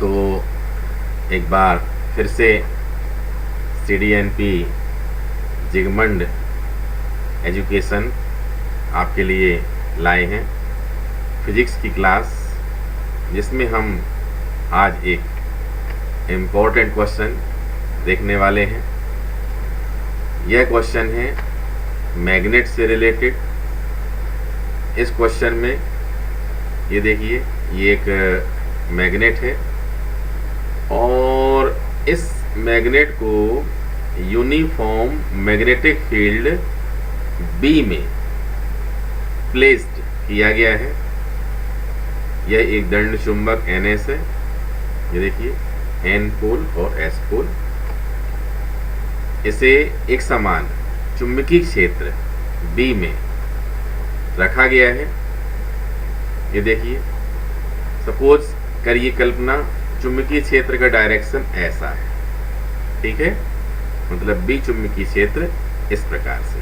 तो एक बार फिर से CDNP जिगमंड एजुकेशन आपके लिए लाए हैं फिजिक्स की क्लास, जिसमें हम आज एक इम्पोर्टेंट क्वेश्चन देखने वाले हैं। यह क्वेश्चन है मैग्नेट से रिलेटेड। इस क्वेश्चन में ये देखिए, ये एक मैग्नेट है और इस मैग्नेट को यूनिफॉर्म मैग्नेटिक फील्ड B में प्लेस्ड किया गया है। यह एक दंड चुंबक NS है। ये देखिए N पोल और S पोल। इसे एक समान चुंबकीय क्षेत्र B में रखा गया है। ये देखिए, सपोज करिए कल्पना, चुंबकीय क्षेत्र का डायरेक्शन ऐसा है, ठीक है, मतलब B चुंबकीय क्षेत्र इस प्रकार से।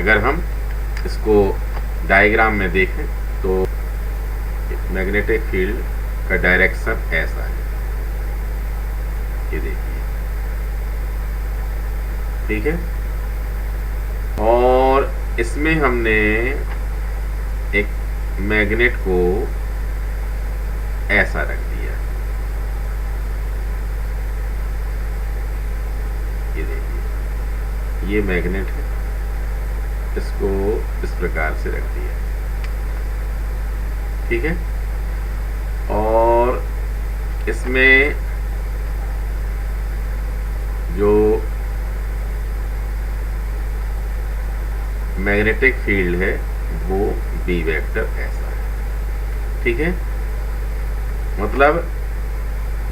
अगर हम इसको डायग्राम में देखें तो मैग्नेटिक फील्ड का डायरेक्शन ऐसा है, ये देखिए, ठीक है। और इसमें हमने एक मैग्नेट को ऐसा रख दिया, ये देखिए, ये मैग्नेट है, इसको इस प्रकार से रख दिया, ठीक है। और इसमें जो मैग्नेटिक फील्ड है वो B वेक्टर ऐसा है, ठीक है। मतलब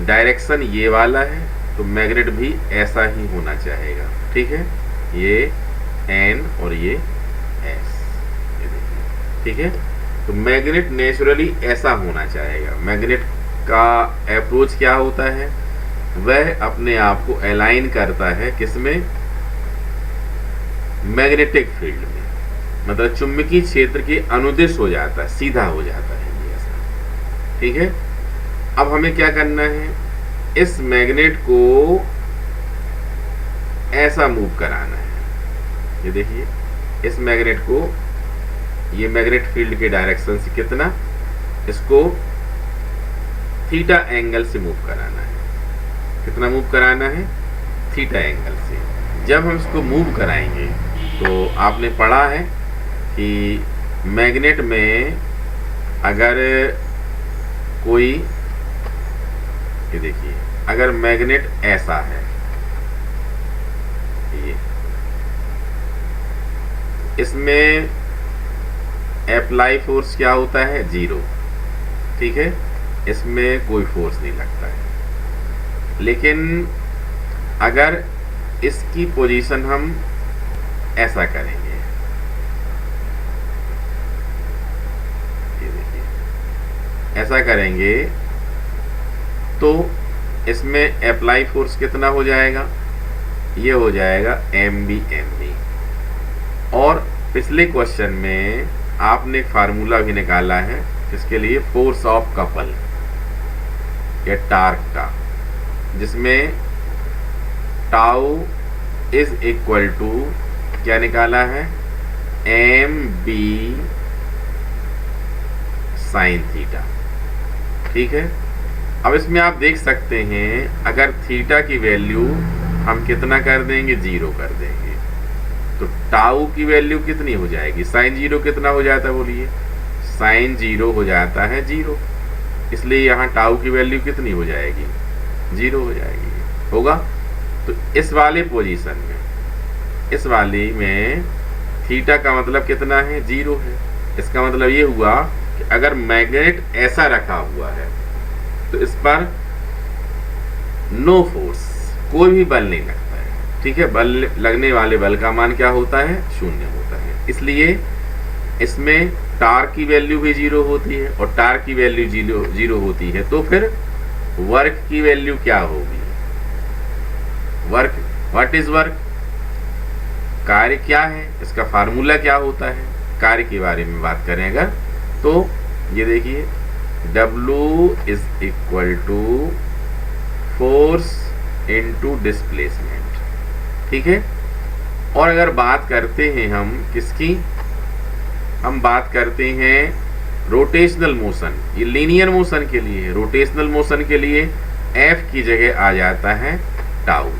डायरेक्शन ये वाला है तो मैग्नेट भी ऐसा ही होना चाहेगा, ठीक है। ये N और ये S, ये देखिए, ठीक है। तो मैग्नेट नेचुरली ऐसा होना चाहेगा। मैग्नेट का अप्रोच क्या होता है, वह अपने आप को अलाइन करता है किसमें, मैग्नेटिक फील्ड में, मतलब चुंबकीय क्षेत्र के अनुदिश हो जाता है, सीधा हो जाता है ये ऐसा, ठीक है। अब हमें क्या करना है, इस मैग्नेट को ऐसा मूव कराना है। ये देखिए, इस मैग्नेट को, ये मैग्नेट फील्ड के डायरेक्शन से कितना, इसको थीटा एंगल से मूव कराना है। कितना मूव कराना है, थीटा एंगल से। जब हम इसको मूव कराएंगे तो आपने पढ़ा है कि मैग्नेट में अगर कोई, ये देखिए, अगर मैग्नेट ऐसा है, ये इसमें अप्लाई फोर्स क्या होता है, 0, ठीक है, इसमें कोई फोर्स नहीं लगता है। लेकिन अगर इसकी पोजीशन हम ऐसा करेंगे, ये देखिए, ऐसा करेंगे तो इसमें अप्लाई फोर्स कितना हो जाएगा, ये हो जाएगा MB। और पिछले क्वेश्चन में आपने एक फार्मूला भी निकाला है इसके लिए, फोर्स ऑफ कपल या टार्क का, जिसमें टाउ इज इक्वल टू क्या निकाला है, MB साइन थीटा, ठीक है। अब इसमें आप देख सकते हैं, अगर थीटा की वैल्यू हम कितना कर देंगे, 0 कर देंगे, तो टाउ की वैल्यू कितनी हो जाएगी, साइन 0 कितना हो जाता है, बोलिए, साइन 0 हो जाता है 0, इसलिए यहाँ टाउ की वैल्यू कितनी हो जाएगी, 0 हो जाएगी, होगा। तो इस वाले पोजीशन में, इस वाली में थीटा का मतलब कितना है, 0 है। इसका मतलब ये हुआ कि अगर मैग्नेट ऐसा रखा हुआ है तो इस पर नो फोर्स, कोई भी बल नहीं लगता है, ठीक है। बल लगने वाले बल का मान क्या होता है, 0 होता है। इसलिए इसमें टार्क की वैल्यू भी 0 होती है, और टार्क की वैल्यू 0 होती है, तो फिर वर्क की वैल्यू क्या होगी, वर्क, व्हाट इज वर्क, कार्य क्या है, इसका फार्मूला क्या होता है। कार्य के बारे में बात करें अगर, तो ये देखिए W is equal to force into displacement, ठीक है। और अगर बात करते हैं हम किसकी, हम बात करते हैं रोटेशनल मोशन, ये लीनियर मोशन के लिए है। रोटेशनल मोशन के लिए एफ की जगह आ जाता है टाउ,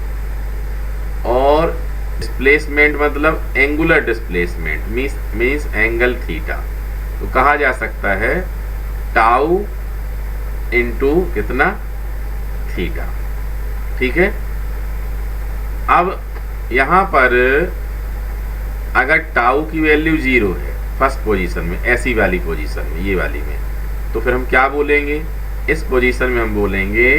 और डिस्प्लेसमेंट मतलब angular displacement means angle theta, तो कहा जा सकता है टाउ इनटू कितना, थीटा, ठीक है। अब यहां पर अगर टाउ की वैल्यू 0 है फर्स्ट पोजीशन में, ऐसी वाली पोजीशन में, ये वाली में, तो फिर हम क्या बोलेंगे, इस पोजीशन में हम बोलेंगे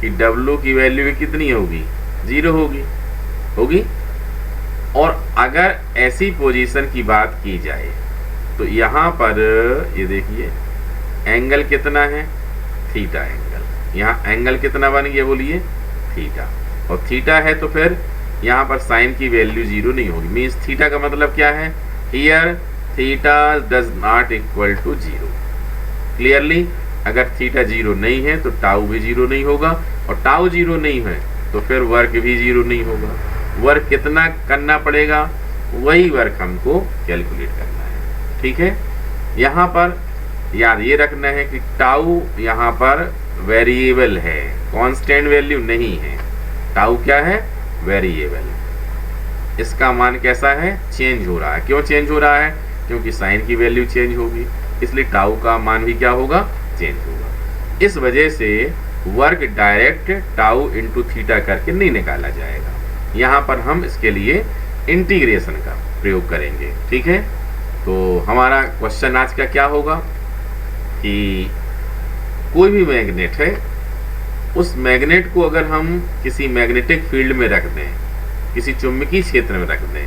कि W की वैल्यू कितनी होगी, 0 होगी। और अगर ऐसी पोजीशन की बात की जाए तो यहाँ पर ये देखिए एंगल कितना है, थीटा एंगल, यहाँ एंगल कितना बन गया बोलिए, थीटा, और थीटा है तो फिर यहाँ पर साइन की वैल्यू 0 नहीं होगी। मीन्स थीटा का मतलब क्या है, here theta does not equal to 0। Clearly, अगर थीटा 0 नहीं है तो टाउ भी 0 नहीं होगा, और टाउ 0 नहीं है तो फिर वर्क भी 0 नहीं होगा। वर्क कितना करना पड़ेगा, वही वर्क हमको कैलकुलेट करना है, ठीक है। यहाँ पर याद ये रखना है कि टाउ यहाँ पर वेरिएबल है, कांस्टेंट वैल्यू नहीं है। टाउ क्या है, वेरिएबल, इसका मान कैसा है, चेंज हो रहा है। क्यों चेंज हो रहा है, क्योंकि साइन की वैल्यू चेंज होगी, इसलिए टाउ का मान भी क्या होगा, चेंज होगा। इस वजह से work direct tau into theta करके नहीं निकाला जाएगा, यहाँ पर हम इसके लिए इंटीग्रेशन का प्रयोग करेंगे, ठीक है। तो हमारा क्वेश्चन आज का क्या होगा कि कोई भी मैग्नेट है, उस मैग्नेट को अगर हम किसी मैग्नेटिक फील्ड में रख दें, किसी चुंबकीय क्षेत्र में रख दें,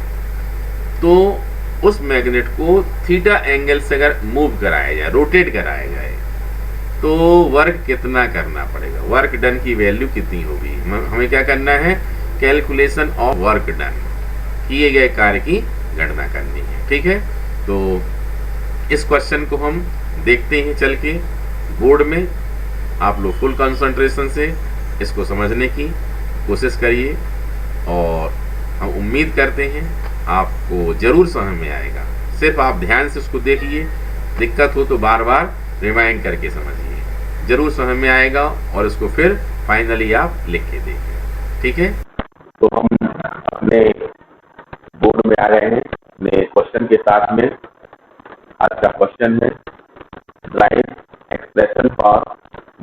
तो उस मैग्नेट को थीटा एंगल से अगर मूव कराया जाए, रोटेट कराया जाए, तो वर्क कितना करना पड़ेगा, वर्क डन की वैल्यू कितनी होगी। हमें क्या करना है, कैलकुलेशन ऑफ वर्क डन, किए गए कार्य की गणना करनी है, ठीक है। तो इस क्वेश्चन को हम देखते हैं चल के बोर्ड में। आप लोग फुल कंसंट्रेशन से इसको समझने की कोशिश करिए, और हम उम्मीद करते हैं आपको जरूर समझ में आएगा। सिर्फ आप ध्यान से उसको देखिए, दिक्कत हो तो बार बार रिमाइंड करके समझिए, जरूर समझ में आएगा, और इसको फिर फाइनली आप लिख के देखिए, ठीक है। तो हम अपने बोर्ड में आ गए हैं अपने क्वेश्चन के साथ में। आज का क्वेश्चन है right expression for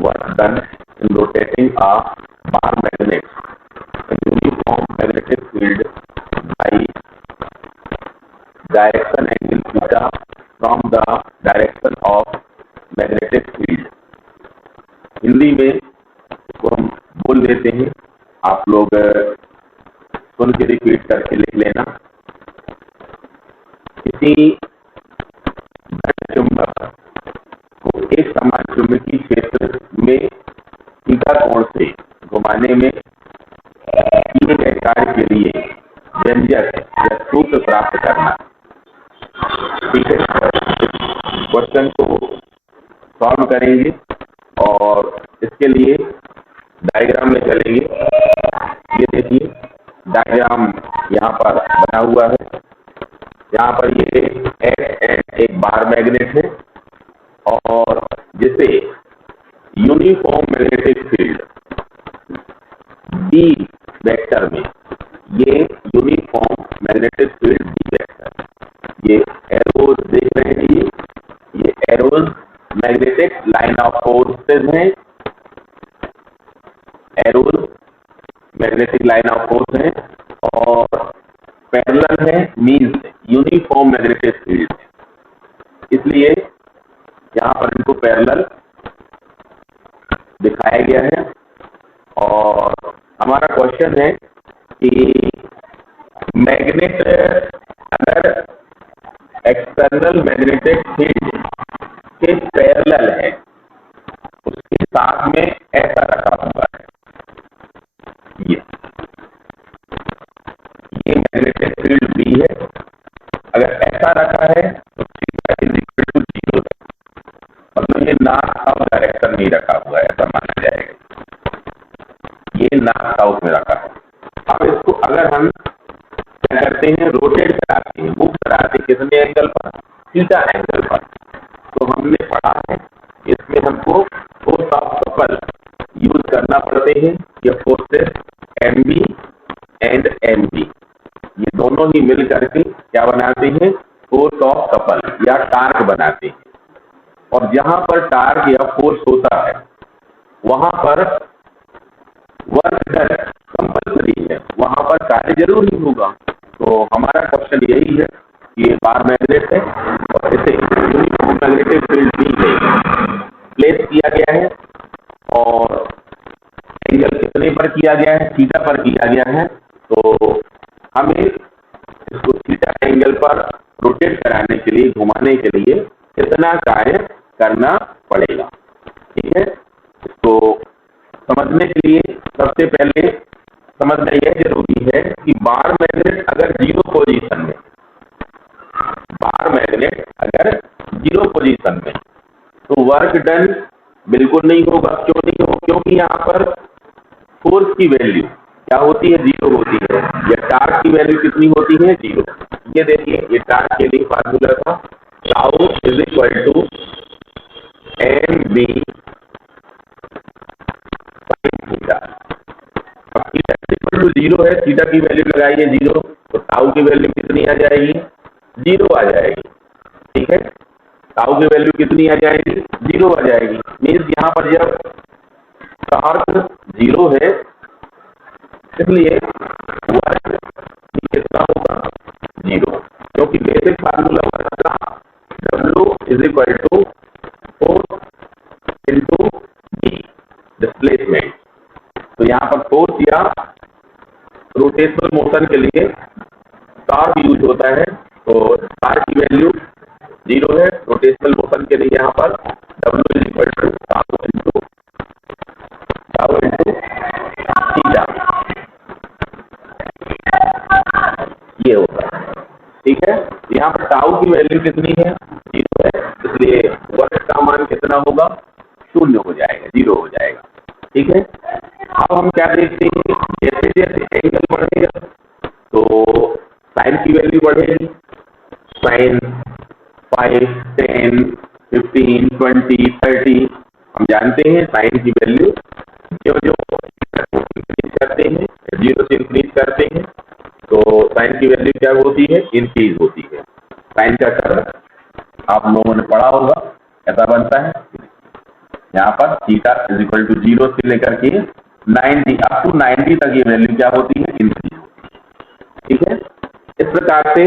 work done in rotating a bar magnet in uniform magnetic field by direction angle theta from the direction of magnetic field. Hindi में इसको हम बोल देते हैं, आप लोग सुन के रिपीट करके लिख लेना। किसी चुंबक को एक समान चुंबकीय क्षेत्र में थीटा कोण से घुमाने में किए गए कार्य के लिए व्यंजक या सूत्र प्राप्त करना, ठीक है। क्वेश्चन को सॉल्व करेंगे और इसके लिए डायग्राम में चलेंगे। ये देखिए डायग्राम यहाँ पर बना हुआ है। यहाँ पर ये एक बार मैग्नेट है, और जिसे uniform magnetic field D vector में, ये uniform magnetic field D vector, ये एरोज देख रहे हैं, ये arrows magnetic line of forces हैं, arrows magnetic line of force है, और पैरेलल है मींस यूनिफॉर्म मैग्नेटिक फील्ड, इसलिए यहाँ पर इनको पैरेलल दिखाया गया है। और हमारा क्वेश्चन है कि मैग्नेट अगर एक्सटर्नल मैग्नेटिक फील्ड के पैरेलल है, उसके साथ में ऐसा रखा हुआ है, ये मैग्नेटिक फील्ड बी है। अगर ऐसा रखा है तो थीटा इज इक्वल टू 0, मतलब ये नॉर्थ साउथ डायरेक्शन नहीं रखा हुआ है, ऐसा माना जाएगा। नॉर्थ साउथ में रखा है। अब इसको अगर हम क्या करते हैं, रोटेट कराते हैं, मूव कराते हैं, कितने एंगल पर, थीटा एंगल पर। तो हमने पढ़ा है इसमें हमको फोर्स ऑफ कपल यूज करना पड़ते हैं। ये forces M B and M B, ये दोनों ही मिल करके क्या बनाते हैं, फोर्स ऑफ कपल या टार्क बनाते हैं। और जहां पर टार्क या फोर्स होता है वहां पर वर्क डन कंपल्सरी है, वहां पर कार्य जरूर ही होगा। तो हमारा क्वेश्चन यही है कि ये बार मैग्नेट है और इसे यूनिफॉर्म मैग्नेटिक फील्ड दी गई है, प्लेस किया गया है और एंगल कितने पर किया गया है, थीटा पर किया गया है। तो हमें इसको थीटा एंगल पर रोटेट कराने के लिए, घुमाने के लिए कितना कार्य करना पड़ेगा। ठीक है, इसको समझने के लिए सबसे पहले समझना यह जरूरी है कि बार मैग्नेट अगर जीरो पोजीशन में, बार मैग्नेट अगर जीरो पोजीशन में, तो वर्क डन बिल्कुल नहीं होगा। क्यों नहीं होगा? क्योंकि यहाँ पर फोर्स की वैल्यू क्या होती है, जीरो होती है। या टार्क की वैल्यू कितनी होती है, जीरो। ये देखिए, ये टार्क के लिए फार्मूला था, tau is equal to M B sine theta. अब थीटा इक्वल टू जीरो है, थीटा की वैल्यू लगाइए जीरो, तो टाउ की वैल्यू कितनी आ जाएगी, जीरो आ जाएगी। ठीक है, टाउ की वैल्यू कितनी आ जाएगी, जीरो आ जाएगी। मीन्स यहाँ पर जब टार्क जीरो है इसलिए वर्क कितना होगा, जीरो। क्योंकि बेसिक फार्मूला वर्क का W is equal to force into D, displacement. तो यहाँ पर फोर्स या रोटेशनल मोशन के लिए टार्क यूज होता है, तो टार्क की वैल्यू जीरो है। रोटेशनल मोशन के लिए यहाँ पर W is equal to tau into theta, ये होता है। ठीक है, यहाँ पर टाउ की वैल्यू कितनी है, जीरो है, इसलिए वर्क का मान कितना होगा, शून्य हो जाएगा, जीरो हो जाएगा। ठीक है, अब हम क्या देखते हैं, जैसे जैसे एंगल बढ़ेगा तो साइन की वैल्यू बढ़ेगी। साइन 5, 10, 15, 20, 30, हम जानते हैं साइन की वैल्यू जो जो इंक्रीज करते हैं, जीरो से इंक्रीज करते हैं, तो साइन की वैल्यू क्या होती है, इंक्रीज होती है। साइन का कर्व आप लोगों ने पढ़ा होगा, ऐसा बनता है। यहाँ पर theta is equal to zero से लेकर के 90 अप टू 90 तक ये वैल्यू क्या होती है, इंक्रीज होती है। ठीक है, इस प्रकार से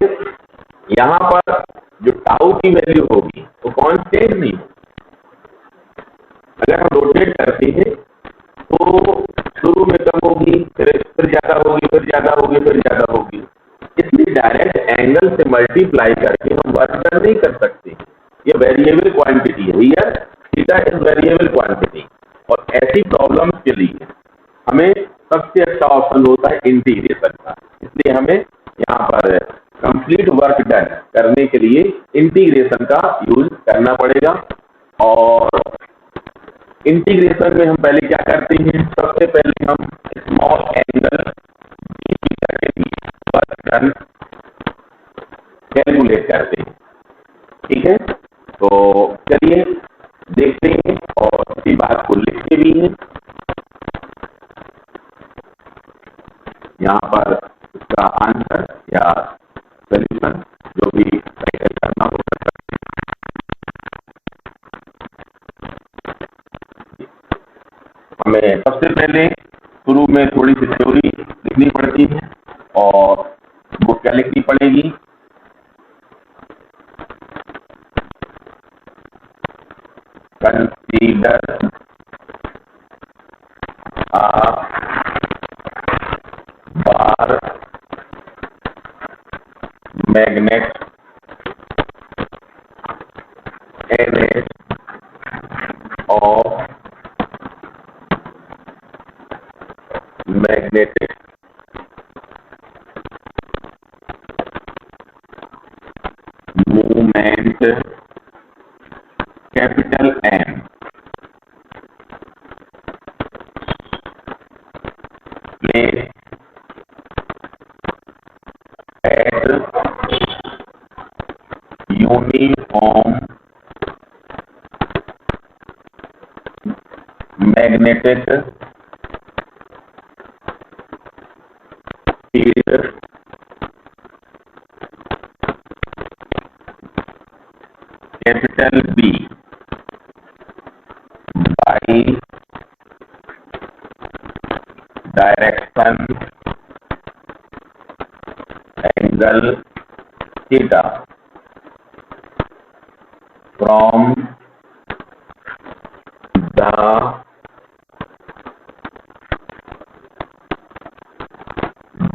यहाँ पर जो टाउ की वैल्यू होगी वो कांस्टेंट नहीं होगी। अगर हम रोटेट करते हैं तो शुरू में कम होगी, फिर ज्यादा होगी, फिर ज्यादा होगी, फिर ज्यादा होगी। इसलिए डायरेक्ट एंगल से मल्टीप्लाई करके हम वर्क डन नहीं कर सकते। ये वेरिएबल क्वांटिटी है, here theta is variable quantity. और ऐसी प्रॉब्लम्स के लिए हमें सबसे अच्छा ऑप्शन होता है इंटीग्रेशन का। इसलिए हमें यहाँ पर कंप्लीट वर्क डन करने के लिए इंटीग्रेशन का यूज करना पड़ेगा। और इंटीग्रेशन में हम पहले क्या करते हैं, सबसे पहले हम small angle work done calculate करते हैं। ठीक है, तो चलिए देखते हैं और इसी बात को लिखते भी हैं। यहाँ पर इसका आंसर या सोल्यूशन जो भी टाइटल करना हो सकता है। हमें सबसे पहले शुरू में थोड़ी सी थ्योरी लिखनी पड़ती है और वो क्या लिखनी पड़ेगी, consider bar magnet NS of magnetic movement capital M uniform magnetic field capital B by direction angle theta from the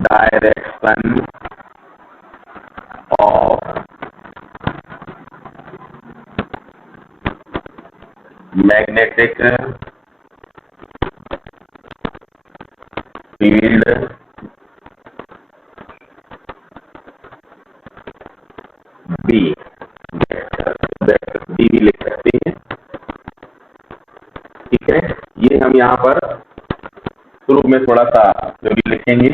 direction of magnetic field B B भी लिख सकते हैं। ठीक है, ये हम यहाँ पर शुरू में थोड़ा सा जो भी लिखेंगे।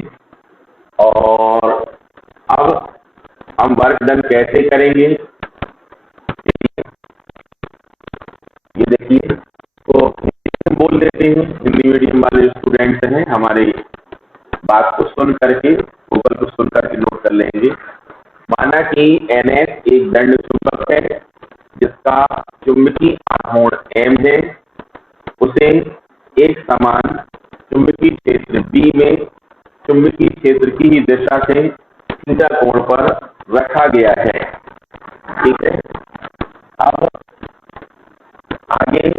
और अब हम वर्क डन कैसे करेंगे ये देखिए। तो हम बोल देते हैं, हिंदी मीडियम वाले जो स्टूडेंट्स हैं हमारी बात को सुन करके गूगल को सुन करके नोट कर लेंगे। माना कि NS एक दंड चुंबक है जिसका चुंबकीय आघूर्ण M है, उसे एक समान चुंबकीय क्षेत्र B में चुंबकीय क्षेत्र की ही दिशा से थीटा कोण पर रखा गया है। ठीक है, अब आगे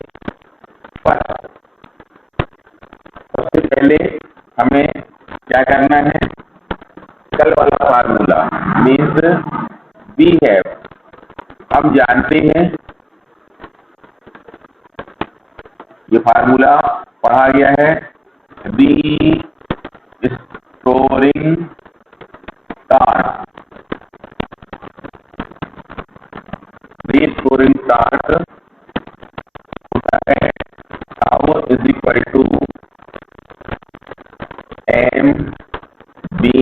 सबसे पहले हमें क्या करना है, कल वाला फार्मूला मीन्स बी है, हम जानते हैं ये फार्मूला पढ़ा गया है। बी स्कोरिंग टार्क होता है tau is equal to M B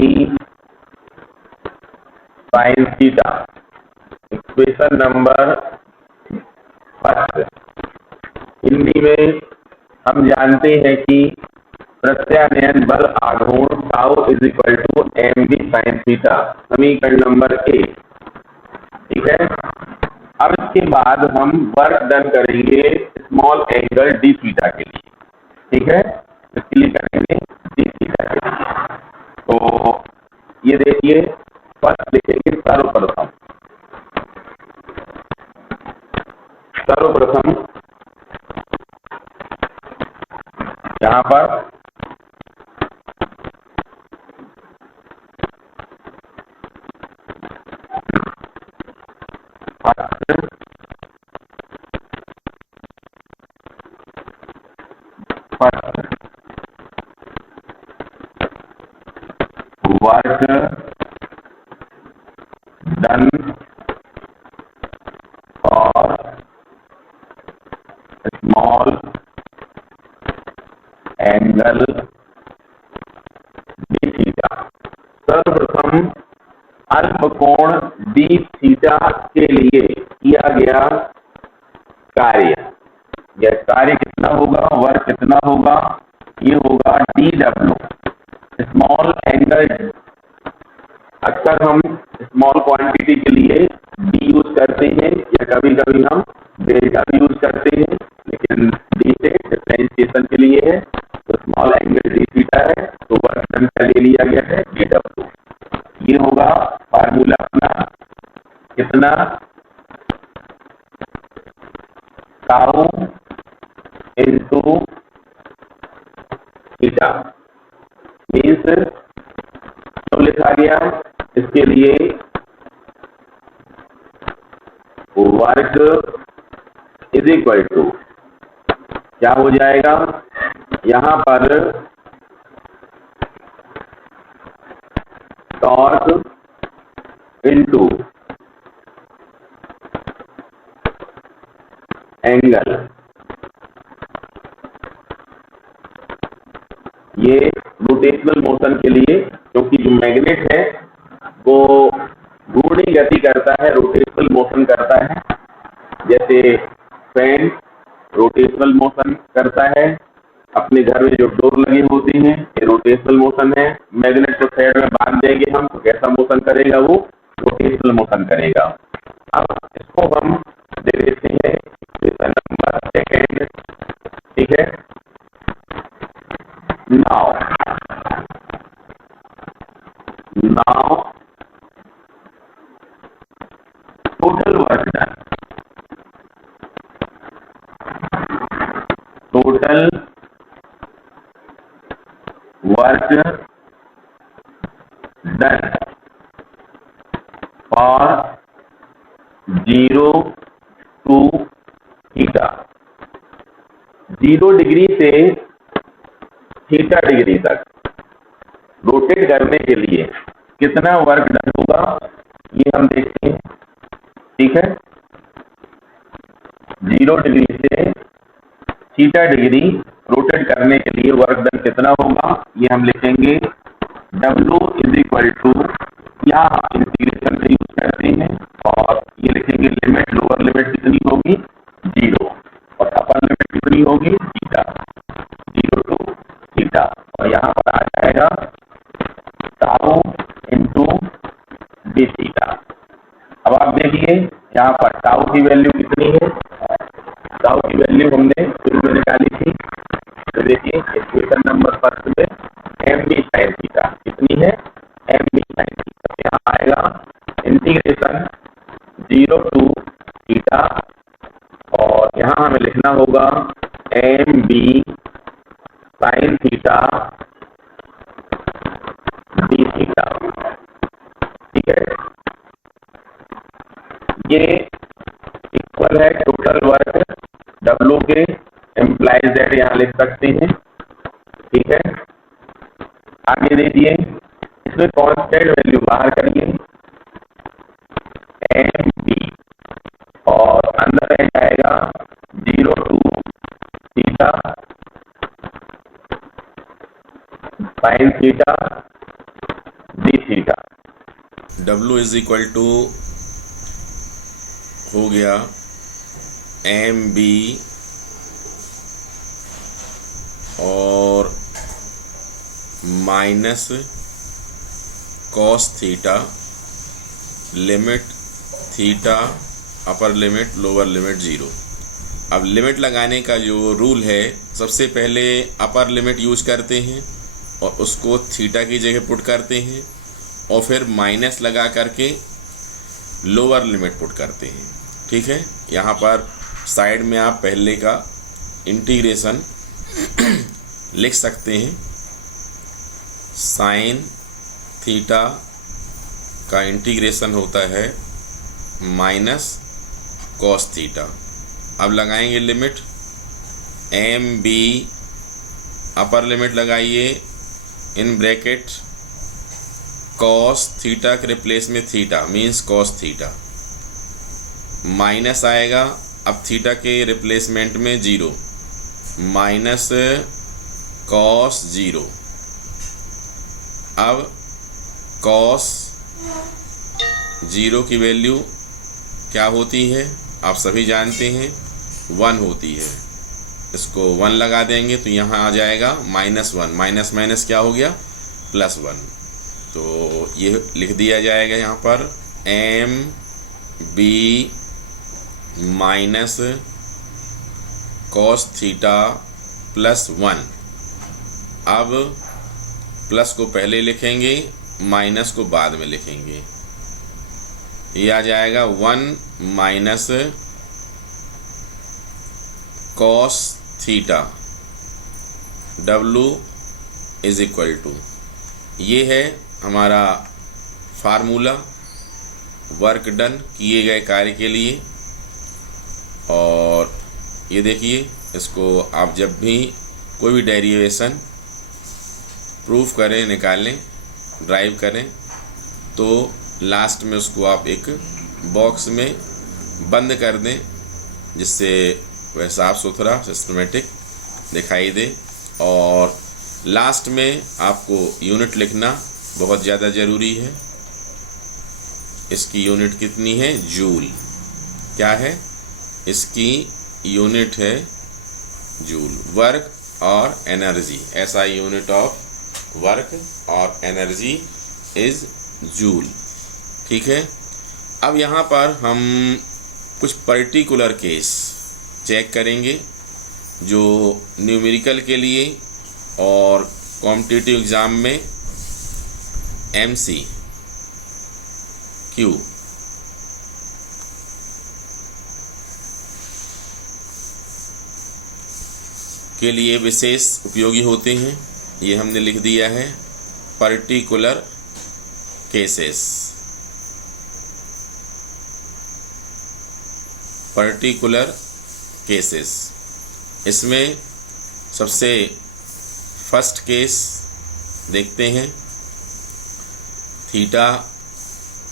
sine theta. Equation number first, Hindi में हम जानते हैं कि प्रत्यानयन बल आघूर्ण tau is equal to M B sine theta, समीकरण नंबर 1। ठीक है, अब इसके बाद हम वर्क डन करेंगे स्मॉल एंगल डी थीटा के लिए। ठीक है, इसके लिए करेंगे डी थीटा के लिए। तो ये देखिए, फर्स्ट लिखेंगे सर्वप्रथम यहाँ पर वर्क डन और स्मॉल एंगल डी थीटा। सर्वप्रथम अल्प कोण डी थीटा के लिए किया गया कार्य, यह कार्य कितना होगा, वर्क कितना होगा, ये होगा DW। स्मॉल एंगल, अक्सर हम स्मॉल क्वांटिटी के लिए डी यूज करते हैं या कभी कभी हम डेल्टा भी यूज करते हैं, लेकिन डी से डिफरेंशिएशन के लिए है। तो स्मॉल एंगल डी थीटा है, तो वर्क डन का ले लिया गया है DW। ये होगा फार्मूला अपना कितना, टाउ इंटू थीटा, मीन्स तो लिखा गया इसके लिए वर्क इज इक्वल टू क्या हो जाएगा, यहां पर टॉर्क इंटू एंगल, ये रोटेशनल मोशन के लिए, क्योंकि जो मैग्नेट है वो घूर्ण अपनी गति करता है, रोटेशनल मोशन करता है, जैसे फैन रोटेशनल मोशन करता है, अपने घर में जो डोर लगी होती हैं ये रोटेशनल मोशन है। मैग्नेट को साइड में बांध देंगे हम तो कैसा मोशन करेगा, वो रोटेशनल मोशन करेगा। अब इसको हम दे देते हैं इक्वेशन नंबर सेकेंड, ठीक है। Now total work done, total work done for 0 to theta, 0 degree से थीटा डिग्री तक रोटेट करने के लिए कितना वर्क डन होगा ये हम देखते हैं, ठीक है। 0 डिग्री से थीटा डिग्री रोटेट करने के लिए वर्क डन कितना होगा ये हम लिखेंगे W इज इक्वल टू, यहाँ इंटीग्रेशन का यूज करते हैं और ये लिखेंगे लिमिट, लोअर लिमिट कितनी होगी 0 और अपर लिमिट कितनी होगी थीटा, 0 to थीटा, और यहाँ पर आ जाएगा टाउ इंटू डी थीटा। अब आप देखिए यहाँ पर टाउ की वैल्यू कितनी है, टाउ की वैल्यू हमने शुरू में निकाली थी, तो देखिए इक्वेशन नंबर फर्स्ट में एम बी साइन थीटा कितनी है, एम बी साइन थीटा, यहाँ आएगा इंटीग्रेशन 0 to थीटा और यहाँ हमें लिखना होगा M B sine theta D theta, ठीक है। ये इक्वल है टोटल वर्क W के, एम्प्लाइज दैट यहाँ लिख सकते हैं, ठीक है। आगे देखिए इसमें कांस्टेंट वैल्यू बाहर करिए एम बी और अंदर रह जाएगा 0 to theta sine theta D theta. W is equal to हो गया एम बी और minus cos theta, limit theta upper limit lower limit 0। अब लिमिट लगाने का जो रूल है, सबसे पहले अपर लिमिट यूज करते हैं और उसको थीटा की जगह पुट करते हैं और फिर माइनस लगा करके लोअर लिमिट पुट करते हैं, ठीक है। यहाँ पर साइड में आप पहले का इंटीग्रेशन लिख सकते हैं, साइन थीटा का इंटीग्रेशन होता है माइनस कॉस थीटा। अब लगाएंगे limit, M B upper limit लगाइए इन ब्रैकेट कॉस थीटा के रिप्लेस में theta means cos theta, minus आएगा अब थीटा के रिप्लेसमेंट में 0 माइनस कॉस 0। अब कॉस 0 की वैल्यू क्या होती है आप सभी जानते हैं 1 होती है, इसको 1 लगा देंगे तो यहाँ आ जाएगा -1, माइनस माइनस क्या हो गया +1, तो ये लिख दिया जाएगा यहाँ पर M B minus cos theta +1। अब प्लस को पहले लिखेंगे, माइनस को बाद में लिखेंगे, ये आ जाएगा 1 minus cos theta W is equal to, ये है हमारा फार्मूला वर्क डन किए गए कार्य के लिए। और ये देखिए इसको आप जब भी कोई भी डेरिवेशन प्रूफ करें, निकालें, ड्राइव करें तो लास्ट में उसको आप एक बॉक्स में बंद कर दें जिससे वह साफ सुथरा सिस्टमेटिक दिखाई दे। और लास्ट में आपको यूनिट लिखना बहुत ज़्यादा ज़रूरी है। इसकी यूनिट कितनी है? जूल। क्या है? इसकी यूनिट है जूल। वर्क और energy, SI unit of work और एनर्जी इज जूल। ठीक है। अब यहाँ पर हम कुछ पर्टिकुलर केस चेक करेंगे जो न्यूमेरिकल के लिए और कॉम्पिटिटिव एग्ज़ाम में MCQ के लिए विशेष उपयोगी होते हैं। ये हमने लिख दिया है पर्टिकुलर केसेस। पर्टिकुलर केसेस, इसमें सबसे फर्स्ट केस देखते हैं थीटा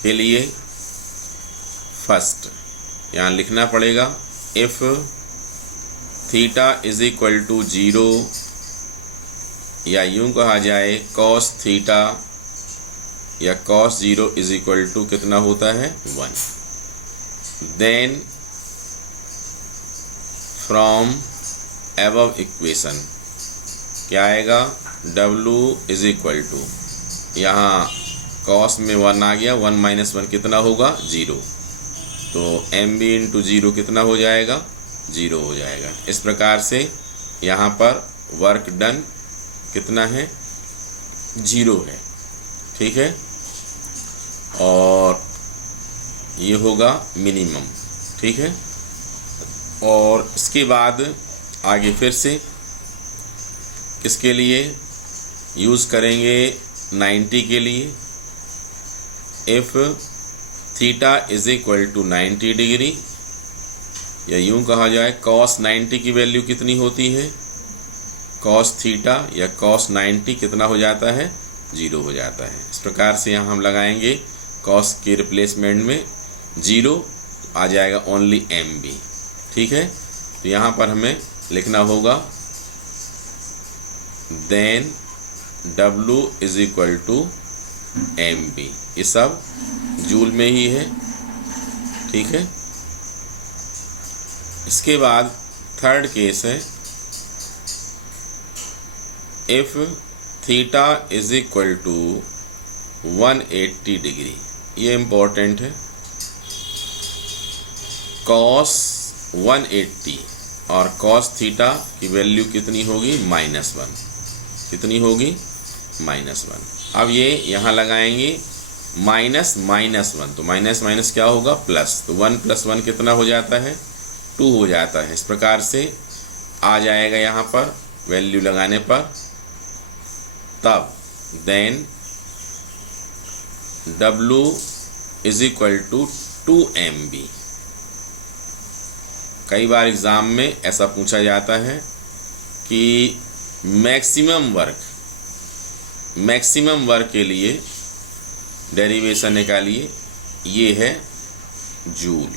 के लिए। फर्स्ट यहाँ लिखना पड़ेगा if theta is equal to 0, या यूं कहा जाए कॉस थीटा या कॉस 0 इज इक्वल टू कितना होता है? 1। देन फ्रॉम एबव इक्वेशन क्या आएगा? W इज इक्वल टू, यहाँ कॉस में 1 आ गया, 1 माइनस 1 कितना होगा? 0। तो MB इंटू 0 कितना हो जाएगा? 0 हो जाएगा। इस प्रकार से यहाँ पर वर्क डन कितना है? 0 है। ठीक है। और ये होगा मिनिमम। ठीक है। और इसके बाद आगे फिर से किसके लिए यूज़ करेंगे? 90 के लिए। If theta is equal to 90 degree, या यूं कहा जाए कॉस 90 की वैल्यू कितनी होती है? कॉस थीटा या कॉस 90 कितना हो जाता है? 0 हो जाता है। इस प्रकार से यहाँ हम लगाएंगे कॉस के रिप्लेसमेंट में 0 आ जाएगा ओनली MB। ठीक है। तो यहाँ पर हमें लिखना होगा then W is equal to MB। ये सब जूल में ही है। ठीक है। इसके बाद थर्ड केस है if theta is equal to 180 degree. ये इम्पोर्टेंट है। कॉस 180 और कॉस थीटा की वैल्यू कितनी होगी? -1। कितनी होगी? -1। अब ये यहाँ लगाएंगे -1, तो माइनस माइनस क्या होगा? प्लस। तो 1 + 1 कितना हो जाता है? 2 हो जाता है। इस प्रकार से आ जाएगा यहाँ पर वैल्यू लगाने पर। तब then W is equal to 2MB। कई बार एग्ज़ाम में ऐसा पूछा जाता है कि मैक्सिमम वर्क के लिए डेरिवेशन निकालिए। ये है जूल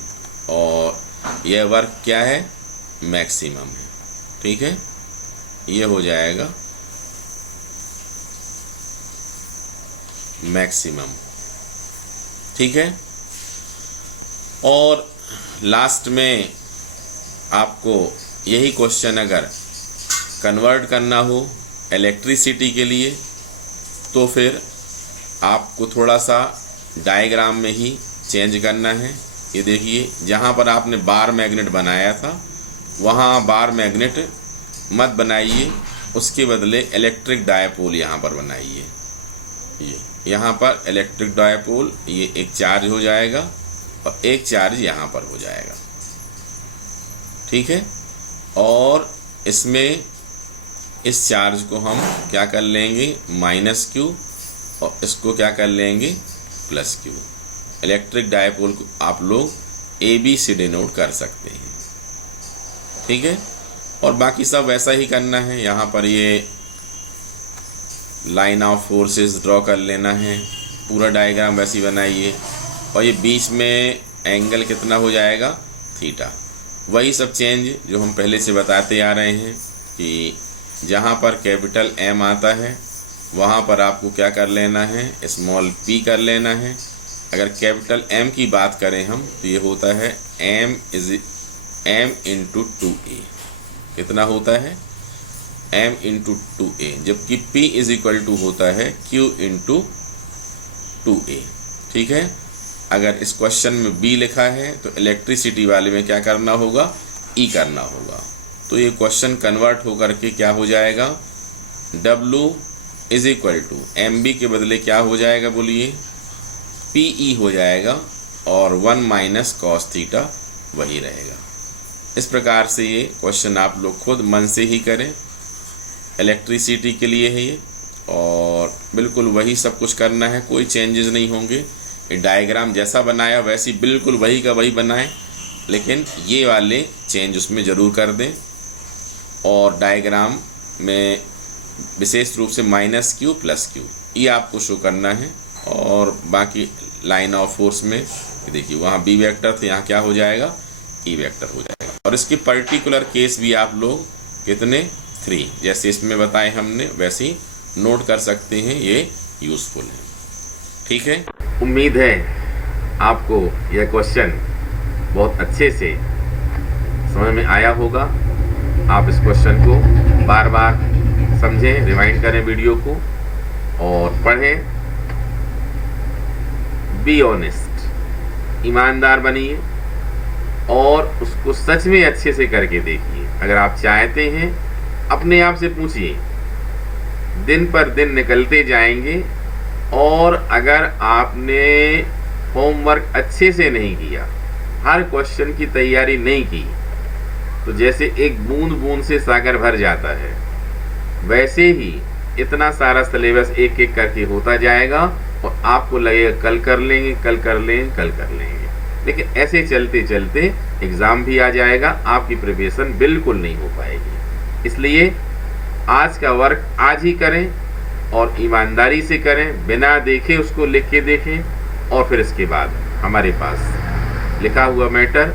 और यह वर्क क्या है? मैक्सिमम है। ठीक है। ये हो जाएगा मैक्सिमम। ठीक है। और लास्ट में आपको यही क्वेश्चन अगर कन्वर्ट करना हो इलेक्ट्रिसिटी के लिए तो फिर आपको थोड़ा सा डायग्राम में ही चेंज करना है। ये देखिए, जहाँ पर आपने बार मैग्नेट बनाया था वहाँ बार मैग्नेट मत बनाइए, उसके बदले इलेक्ट्रिक डायपोल यहाँ पर बनाइए। ये यहाँ पर इलेक्ट्रिक डायपोल, ये एक चार्ज हो जाएगा और एक चार्ज यहाँ पर हो जाएगा। ठीक है। और इसमें इस चार्ज को हम क्या कर लेंगे? -Q, और इसको क्या कर लेंगे? +Q। इलेक्ट्रिक डायपोल को आप लोग AB से डिनोट कर सकते हैं। ठीक है। और बाकी सब वैसा ही करना है। यहाँ पर ये लाइन ऑफ फोर्सेस ड्रॉ कर लेना है, पूरा डायग्राम वैसी बनाइए। और ये बीच में एंगल कितना हो जाएगा? थीटा। वही सब चेंज जो हम पहले से बताते आ रहे हैं कि जहाँ पर कैपिटल M आता है वहाँ पर आपको क्या कर लेना है? स्मॉल p कर लेना है। अगर कैपिटल M की बात करें हम तो ये होता है M इंटू 2A। कितना होता है? M इंटू 2A, जबकि P इज इक्वल टू होता है Q इंटू 2A। ठीक है। अगर इस क्वेश्चन में B लिखा है तो इलेक्ट्रिसिटी वाले में क्या करना होगा? E करना होगा। तो ये क्वेश्चन कन्वर्ट होकर के क्या हो जाएगा? W is equal to MB के बदले क्या हो जाएगा बोलिए? PE हो जाएगा और 1 माइनस कॉस थीटा वही रहेगा। इस प्रकार से ये क्वेश्चन आप लोग खुद मन से ही करें। इलेक्ट्रिसिटी के लिए है ये, और बिल्कुल वही सब कुछ करना है, कोई चेंजेस नहीं होंगे। ये डायग्राम जैसा बनाया वैसी बिल्कुल वही का वही बनाएं, लेकिन ये वाले चेंज उसमें ज़रूर कर दें। और डायग्राम में विशेष रूप से माइनस क्यू प्लस क्यू ये आपको शो करना है। और बाकी लाइन ऑफ फोर्स में देखिए वहाँ बी वेक्टर थे, यहाँ क्या हो जाएगा? ई वेक्टर हो जाएगा। और इसके पर्टिकुलर केस भी आप लोग कितने 3 जैसे इसमें बताए हमने वैसे ही नोट कर सकते हैं, ये यूज़फुल है। ठीक है। उम्मीद है आपको यह क्वेश्चन बहुत अच्छे से समझ में आया होगा। आप इस क्वेश्चन को बार बार समझें, रिवाइंड करें वीडियो को और पढ़ें। बी ऑनेस्ट, ईमानदार बनिए और उसको सच में अच्छे से करके देखिए। अगर आप चाहते हैं अपने आप से पूछिए, दिन पर दिन निकलते जाएंगे। और अगर आपने होमवर्क अच्छे से नहीं किया, हर क्वेश्चन की तैयारी नहीं की, तो जैसे एक बूंद बूंद से सागर भर जाता है, वैसे ही इतना सारा सिलेबस एक एक करके होता जाएगा और आपको लगेगा कल कर लेंगे, कल कर लेंगे, कल कर लेंगे। लेकिन ऐसे चलते चलते एग्ज़ाम भी आ जाएगा, आपकी प्रिपरेशन बिल्कुल नहीं हो पाएगी। इसलिए आज का वर्क आज ही करें और ईमानदारी से करें, बिना देखे उसको लिख के देखें। और फिर इसके बाद हमारे पास लिखा हुआ मैटर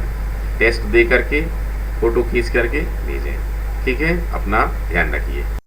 टेस्ट दे करके फ़ोटो खींच करके भेजें। ठीक है। अपना ध्यान रखिए।